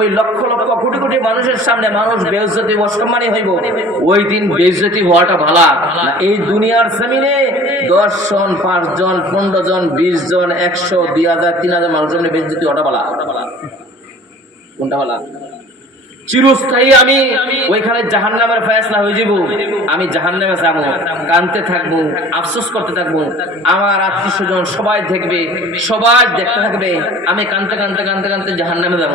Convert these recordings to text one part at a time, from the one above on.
ওই লক্ষ লক্ষ কোটি কোটি মানুষের সামনে মানুষ বেইজ্জতি অসম্মানী হইব, ওই দিন বেইজ্জতি হওয়াটা ভালো না। এই দুনিয়ার জমিনে 10 জন 5 জন 15 জন 20 জন 100 2000 3000 মানুষের সামনে বেইজ্জতি হওয়াটা ভালো, কোনটা ভালো? চিরস্থায়ী আমি ওইখানে জাহান্নামের ফয়সালা হয়ে যাব, আমি জাহান্নামে যাব, কাঁদতে থাকবো, আফসোস করতে থাকবো, আমার আত্মীয় স্বজন সবাই দেখবে, সবাই দেখতে থাকবে, আমি কাঁদতে কাঁদতে কাঁদতে কাঁদতে জাহান্নামে যাব।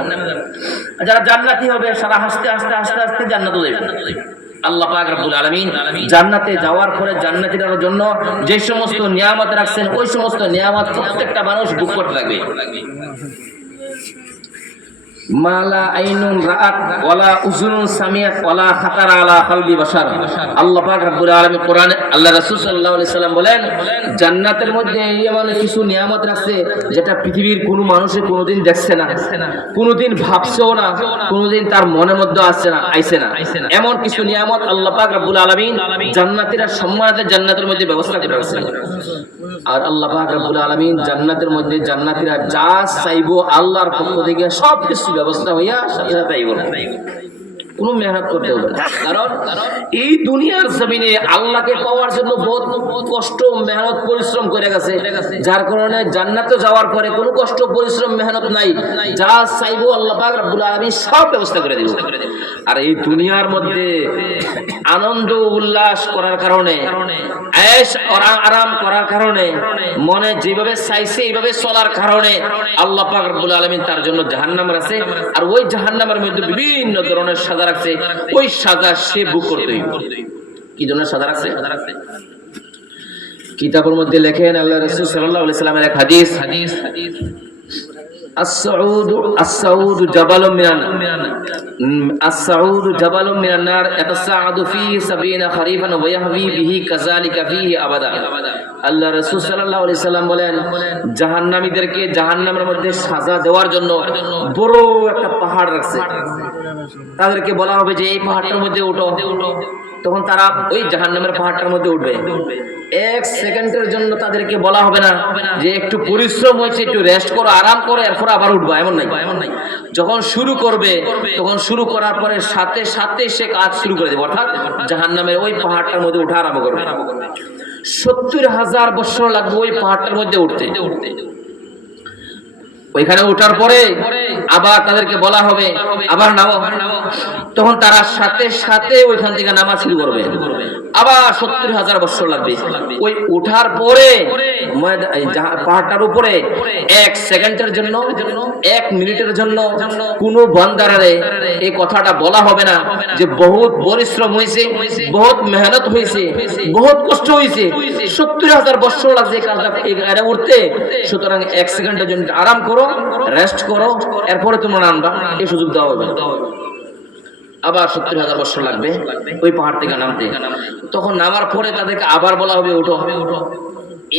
যারা জান্নাতি হবে সারা হাসতে হাসতে হাসতে হাসতে জান্নাতে যাবে। আল্লাহ পাক রব্বুল আলামিন জান্নাতে যাওয়ার পরে জান্নাতীদের জন্য যে সমস্ত নিয়ামত রাখছেন, ওই সমস্ত নিয়ামত প্রত্যেকটা মানুষ ভোগ করতে থাকবে। মালা আইনুন রাআত ওয়ালা উযুনুন সামিআত ওয়ালা খাতারা আলা কলবি বাশার। আল্লাহ পাক রব্বুল আলামিন কোরআনে আল্লাহ রাসূল সাল্লাল্লাহু আলাইহি সাল্লাম বলেন, জান্নাতের মধ্যে এমন কিছু নিয়ামত রাখছে যেটা পৃথিবীর কোনো মানুষে কোনোদিন দেখছে না, কোনোদিন ভাবছেও না, কোনোদিন তার মনের মধ্যে আসছে না, আইছে না। এমন কিছু নিয়ামত আল্লাহ পাক রব্বুল আলামিন জান্নাতীরা সম্মানিত জান্নাতের মধ্যে ব্যবস্থা করে রাখছেন। আর আল্লাহ পাক রব্বুল আলামিন জান্নাতের মধ্যে জান্নাতীরা যা চাইবো আল্লাহর পক্ষ থেকে সব কিছু ব্যবস্থা হইয়া সাথে সাথে আইব, কোনো মেহনত করতে হবে না। কারণ এই দুনিয়ার জমিনে আল্লাহকে পাওয়ার জন্য বহুত কষ্ট মেহনত পরিশ্রম করে গেছে, যার কারণে জান্নাতে যাওয়ার পরে কোনো কষ্ট পরিশ্রম মেহনত নাই, যা চাইবো আল্লাহ পাক রব্বুল আলামিন সব ব্যবস্থা করে দিব। আর এই দুনিয়ার মধ্যে আনন্দ উল্লাস করার কারণে, ऐश আরাম করার কারণে, মনে যেভাবে চাইছে এইভাবে চলার কারণে আল্লাহ পাক রব্বুল আলামিন তার জন্য জাহান্নাম রাখছে। আর ওই জাহান্নামের মধ্যে বিভিন্ন ধরনের সাজা রাখছে, ওই সাজা সে ভোগ করতে হইবে। কি ধরনের সাজা রাখছে? কিতাবের মধ্যে লেখেন আল্লাহ রাসূল সাল্লাল্লাহু আলাইহি সাল্লামের এক হাদিস, السعود جبل من النار يتصاعد فيه 70 خريفا ويهوي به كذلك فيه أبدا। আল্লাহ রাসূল সাল্লাল্লাহু আলাইহি সাল্লাম বলেন, জাহান্নামীদেরকে জাহান্নামের মধ্যে সাজা দেওয়ার জন্য বড় একটা পাহাড় রাখছে। তাদেরকে বলা হবে যে এই পাহাড়টার মধ্যে ওঠো, তখন তারা ওই জাহান্নামের পাহাড়টার মধ্যে উঠবে। 1 সেকেন্ডের জন্য তাদেরকে বলা হবে না যে একটু পরিশ্রম হয়েছে, একটু রেস্ট করো, আরাম করো, এরপর আবার উঠবা, এমন নাই। যখন শুরু করবে, তখন শুরু করার পরে সাথে সাথে সে কাজ শুরু করে দেবে, অর্থাৎ জাহান্নামের ওই পাহাড়টার মধ্যে উঠা আরম্ভ করবে। 70,000 বছর লাগবে ওই পাহাড়টার মধ্যে উঠতে। ওইখানে ওঠার পরে আবার তাদেরকে বলা হবে আবার নামো, তখন তারা সাথে সাথে ওইখান থেকে নামা শুরু করবে, আবার 70,000 বছর লাগবে। ওই ওঠার পরে পাহাড়টার উপরে 1 সেকেন্ডের জন্য 1 মিনিটের জন্য কোনো বান্দারে এই কথাটা বলা হবে না যে বহুত পরিশ্রম হয়েছে, বহুত মেহনত হয়েছে, বহুত কষ্ট হয়েছে, 70,000 বছর লাগছে এই কাজটা উঠতে। সুতরাং 1 সেকেন্ডের জন্য আরাম করো, রেস্ট করো, এরপরে তোমরা নামবা, এই সুযোগ দেওয়া হবে। আবার 70,000 বছর লাগবে ওই পাহাড় থেকে নামতে। তখন নামার পরে তাদেরকে আবার বলা হবে ওঠো।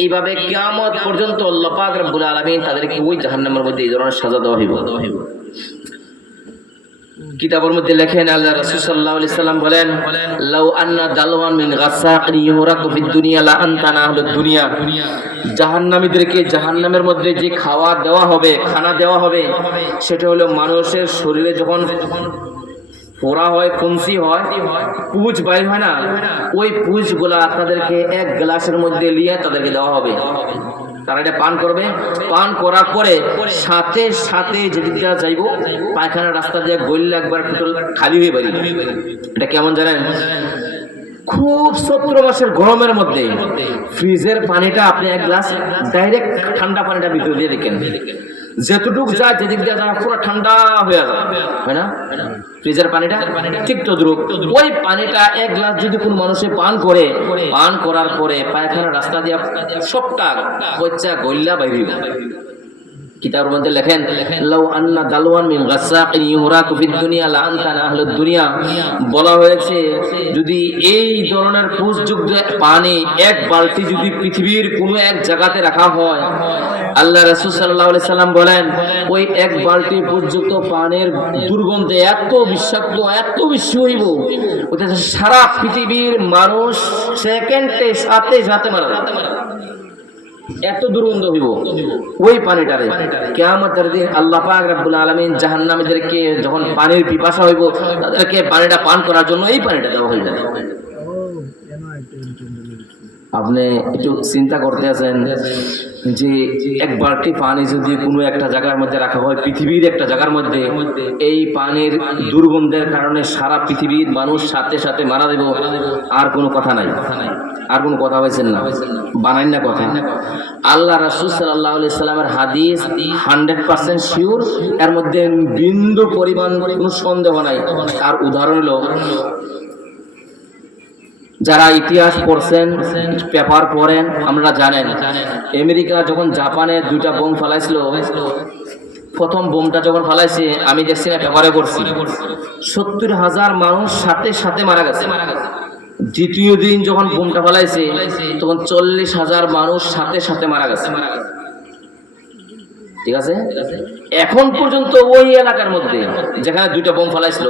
এইভাবে কিয়ামত পর্যন্ত আল্লাহ পাক রব্বুল আলামিন তাদেরকে ওই জাহান্নামের মধ্যে এই ধরনের সাজা দেওয়া হইব। কিতাবের মধ্যে লেখেন আল্লাহ রাসূল সাল্লাল্লাহু আলাইহি সাল্লাম বলেন, লাউ আন্না দালওয়ান মিন গাসাকিন ইউরাকু ফিদ দুনিয়া লা আনতানা আহলুদ দুনিয়া। জাহান্নামীদেরকে জাহান্নামের মধ্যে যে খাওয়া দেওয়া হবে, খানা দেওয়া হবে, সেটা হলো মানুষের শরীরে যখন পোড়া হয়, ফুংসি হয়, পুঁজ বাইর হয় না, ওই পুঁজগুলা তাদেরকে 1 গ্লাসের মধ্যে নিয়ে তাদেরকে দেওয়া হবে। তারা এটা পান করবে, পান করার পরে সাথে সাথে যেদিকে যাইব পায়খানার রাস্তা দিয়ে গইলে একবার টোটাল খালি হয়ে বেরিয়ে। এটা কেমন জানেন? খুব 17 মাসের গরমের মধ্যে ফ্রিজের পানিটা আপনি 1 গ্লাস ডাইরেক্ট ঠান্ডা পানিটা ভিতরে দিয়ে দেখেন, যেতটুক যায় যেদিক দিয়ে যায় পুরো ঠান্ডা হয়ে যায়, হয় না? ফ্রিজের পানিটা ঠিক তদ্রুপ। ওই পানিটা 1 গ্লাস যদি কোন মানুষে পান করে, পান করার পরে পায়খানার রাস্তা দিয়ে সবটা বচ্চা গইল্লা বাইরে। কিতাবের মধ্যে লেখেন, লাউ আন্না দালওয়ান মিন গাসাকিন ইউরাকু ফিদ দুনিয়া লা আনতানা আহলুদ দুনিয়া। বলা হয়েছে যদি এই ধরনের পুষযুক্ত পানি 1 বালতি যদি পৃথিবীর কোনো এক জায়গাতে রাখা হয়, আল্লাহ রাসূল সাল্লাল্লাহু আলাইহি সাল্লাম বলেন ওই 1 বালতি পুষযুক্ত পানির দুর্গন্ধে এত বিষাক্ত, এত বেশি হইব, ওটা সারা পৃথিবীর মানুষ সেকেন্ডে সাথে সাথে মারা যাবে। এত দুর্গন্ধ হইব ওই পানিটারে। কিয়ামতের দিন আল্লাহ পাক রব্বুল আলামিন জাহান্নামীদেরকে যখন পানির পিপাসা হইব তাদেরকে পানিটা পান করার জন্য এই পানিটা দেওয়া হয়ে যাবে। আপনি একটু চিন্তা করতে আছেন যে এক বালতি পানি যদি কোনো একটা জায়গার মধ্যে রাখা হয়, পৃথিবীর একটা জায়গার মধ্যে, এই পানির দুর্গন্ধের কারণে সারা পৃথিবীর মানুষ সাথে সাথে মারা দেব, আর কোনো কথা নাই। আর কোনো কথা হয়েছেন না, বানাই না কথা। আল্লাহ রাসূল সাল্লাল্লাহু আলাইহি সাল্লামের হাদিস 100% শিওর, এর মধ্যে বিন্দু পরিমাণ কোনো সন্দেহ নাই। আর উদাহরণ হলো, যারা ইতিহাস পড়ছেন, পেপার পড়েন, আমরা জানেন আমেরিকা যখন জাপানে 2টা বোম ফালাইছিল, প্রথম বোমটা যখন ফালাইছে আমি দেখছি না, পেপারে পড়ছি 70,000 মানুষ সাথে সাথে মারা গেছে। দ্বিতীয় দিন যখন বোমটা ফালাইছে তখন 40,000 মানুষ সাথে সাথে মারা গেছে। ঠিক আছে, এখন পর্যন্ত ওই এলাকার মধ্যে যেখানে 2টা বোম ফালাইছিল,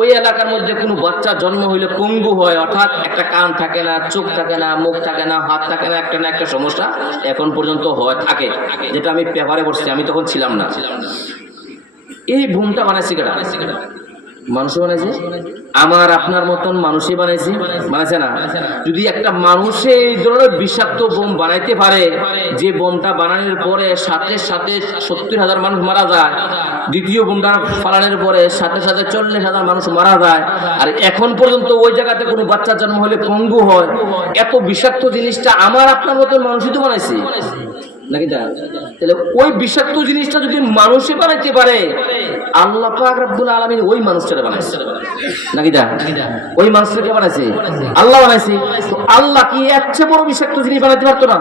ওই এলাকার মধ্যে কোনো বাচ্চা জন্ম হইলে পঙ্গু হয়, অর্থাৎ একটা কান থাকে না, চোখ থাকে না, মুখ থাকে না, হাত থাকে না, একটা না একটা সমস্যা এখন পর্যন্ত হয় থাকে, যেটা আমি পেপারে পড়ছি, আমি তখন ছিলাম না। এই বোমটা বানাইছে কেডা? মানুষে বানাইছে, আমার আপনার মতন মানুষই বানাইছে, বানাইছে না? যদি একটা মানুষে এই ধরনের বিষাক্ত বোম বানাইতে পারে, যে বোমটা বানানোর পরে সাথে সাথে 70,000 মানুষ মারা যায়, দ্বিতীয় বোমটা ফালানোর পরে সাথে সাথে 40,000 মানুষ মারা যায়, আর এখন পর্যন্ত ওই জায়গাতে কোনো বাচ্চা জন্ম হলে পঙ্গু হয়, এত বিষাক্ত জিনিসটা আমার আপনার মতন মানুষই তো বানাইছে নাকি? তাহলে ওই বিষাক্ত জিনিসটা যদি মানুষে বানাইতে পারে, আল্লাহ পাক রব্বুল আলামিন ওই মানুষটারে বানাইছে নাকি? ওই মানুষটাকে বানাইছে আল্লাহ, বানাইছে। তো আল্লাহ কি এর চেয়ে বড় বিষাক্ত জিনিস বানাইতে পারতো না?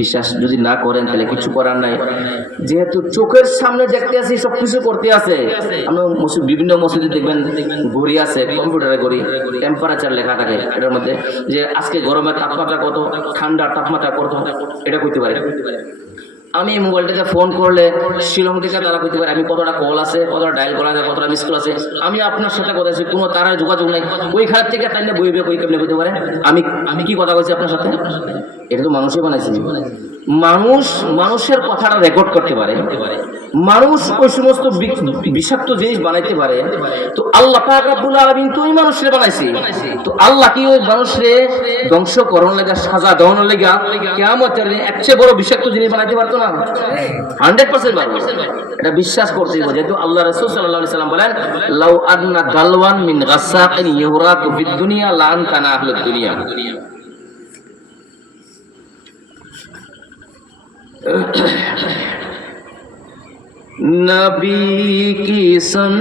বিশ্বাস যদি না করেন তাহলে কিছু করার নাই। যেহেতু চোখের সামনে দেখতে আছি, সবকিছু করতে আছে। আমরা বিভিন্ন মসজিদে দেখবেন ঘড়ি আছে, কম্পিউটারে ঘড়ি, টেম্পারেচার লেখা থাকে এটার মধ্যে, যে আজকে গরমের তাপমাত্রা কত, ঠান্ডার তাপমাত্রা কত, এটা করতে পারে। আমি মোবাইলটাতে ফোন করলে শিলং থেকে তারা করতে পারে, আমি কতটা কল আছে, কতটা ডায়াল করা আছে, কতটা মিস কল আছে, আমি আপনার সাথে কথা বলছি, কোনো তারা যোগাযোগ নাই, ওই খারাপ থেকে টাইমটা বইবে কই কেমনে করতে পারে? আমি কি কথা বলছি আপনার সাথে? এটা তো মানুষই বানাইছে। মানুষের কথাটা রেকর্ড করতে পারে, মানুষ ওই সমস্ত বিষাক্ত জিনিস বানাইতে পারে। তো আল্লাহ পাক রব্বুল আলামিন তো ওই মানুষরে বানাইছে। তো আল্লাহ কি ওই মানুষরে ধ্বংস করার লাগা, সাজা দেওয়ার লাগা কিয়ামতের দিন এর চেয়ে বড় বিষাক্ত জিনিস বানাইতে পারতো না? 100% পারবে। এটা বিশ্বাস করতে হবে। যেহেতু আল্লাহ রাসূল সাল্লাল্লাহু আলাইহি সাল্লাম বলেন, লাউ আদনা দালওয়ান মিন গাসাকিন ইউরাকু ফিদ দুনিয়া লা আনতানা আহলুদ দুনিয়া। नबी की सन